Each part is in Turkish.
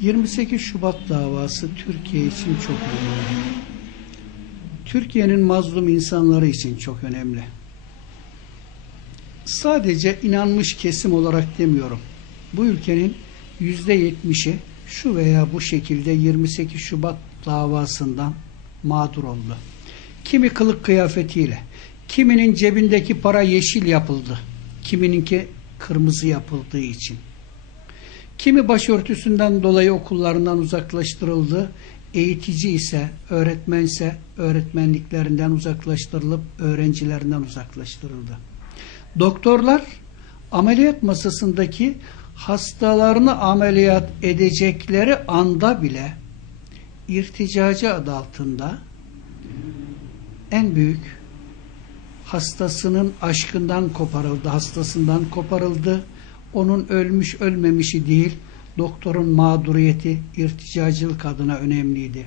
28 Şubat davası Türkiye için çok önemli. Türkiye'nin mazlum insanları için çok önemli. Sadece inanmış kesim olarak demiyorum. Bu ülkenin %70'i şu veya bu şekilde 28 Şubat davasından mağdur oldu. Kimi kılık kıyafetiyle, kiminin cebindeki para yeşil yapıldı, kimininki kırmızı yapıldığı için. Kimi başörtüsünden dolayı okullarından uzaklaştırıldı, eğitici ise, öğretmense öğretmenliklerinden uzaklaştırılıp öğrencilerinden uzaklaştırıldı. Doktorlar ameliyat masasındaki hastalarını ameliyat edecekleri anda bile irticacı adı altında en büyük hastasının aşkından koparıldı, hastasından koparıldı. Onun ölmüş ölmemişi değil, doktorun mağduriyeti irticacılık adına önemliydi.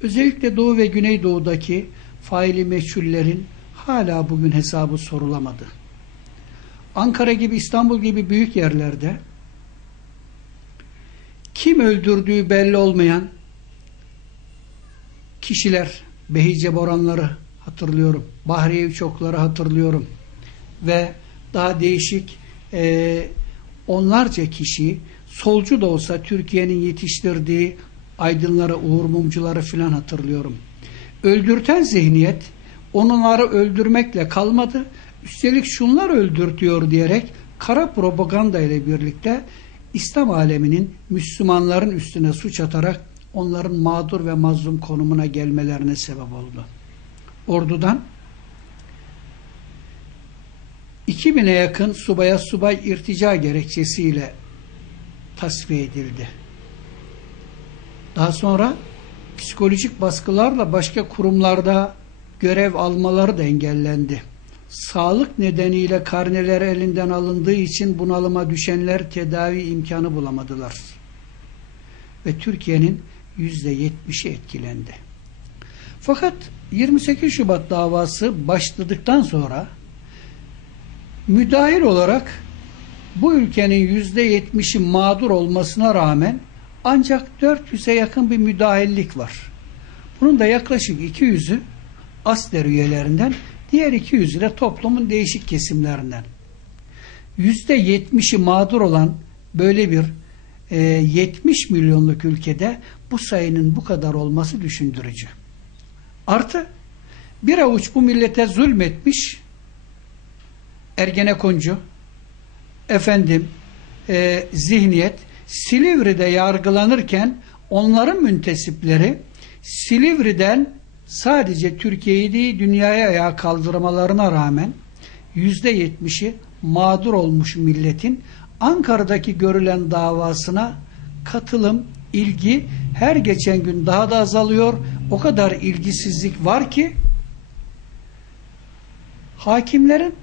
Özellikle Doğu ve Güneydoğu'daki faili meçhullerin hala bugün hesabı sorulamadı. Ankara gibi, İstanbul gibi büyük yerlerde kim öldürdüğü belli olmayan kişiler, Behice Boranları hatırlıyorum, Bahriye Üçokları hatırlıyorum ve daha değişik onlarca kişi, solcu da olsa Türkiye'nin yetiştirdiği aydınları, Uğur Mumcuları filan hatırlıyorum. Öldürten zihniyet onları öldürmekle kalmadı. Üstelik şunlar öldürtüyor diyerek kara propaganda ile birlikte İslam aleminin, Müslümanların üstüne suç atarak onların mağdur ve mazlum konumuna gelmelerine sebep oldu. Ordudan 2000'e yakın subaya subay irtica gerekçesiyle tasfiye edildi. Daha sonra psikolojik baskılarla başka kurumlarda görev almaları da engellendi. Sağlık nedeniyle karneleri elinden alındığı için bunalıma düşenler tedavi imkanı bulamadılar. Ve Türkiye'nin %70'i etkilendi. Fakat 28 Şubat davası başladıktan sonra müdahil olarak bu ülkenin %70'i mağdur olmasına rağmen ancak 400'e yakın bir müdahillik var. Bunun da yaklaşık 200'ü ASDER üyelerinden, diğer 200'ü de toplumun değişik kesimlerinden. %70'i mağdur olan böyle bir 70 milyonluk ülkede bu sayının bu kadar olması düşündürücü. Artı bir avuç bu millete zulmetmiş Ergenekoncu, zihniyet Silivri'de yargılanırken onların müntesipleri Silivri'den sadece Türkiye'yi değil dünyaya ayağa kaldırmalarına rağmen %70'i mağdur olmuş milletin Ankara'daki görülen davasına katılım, ilgi her geçen gün daha da azalıyor. O kadar ilgisizlik var ki hakimlerin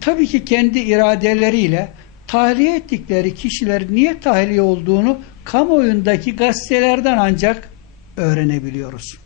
tabii ki kendi iradeleriyle tahliye ettikleri kişiler niye tahliye olduğunu kamuoyundaki gazetelerden ancak öğrenebiliyoruz.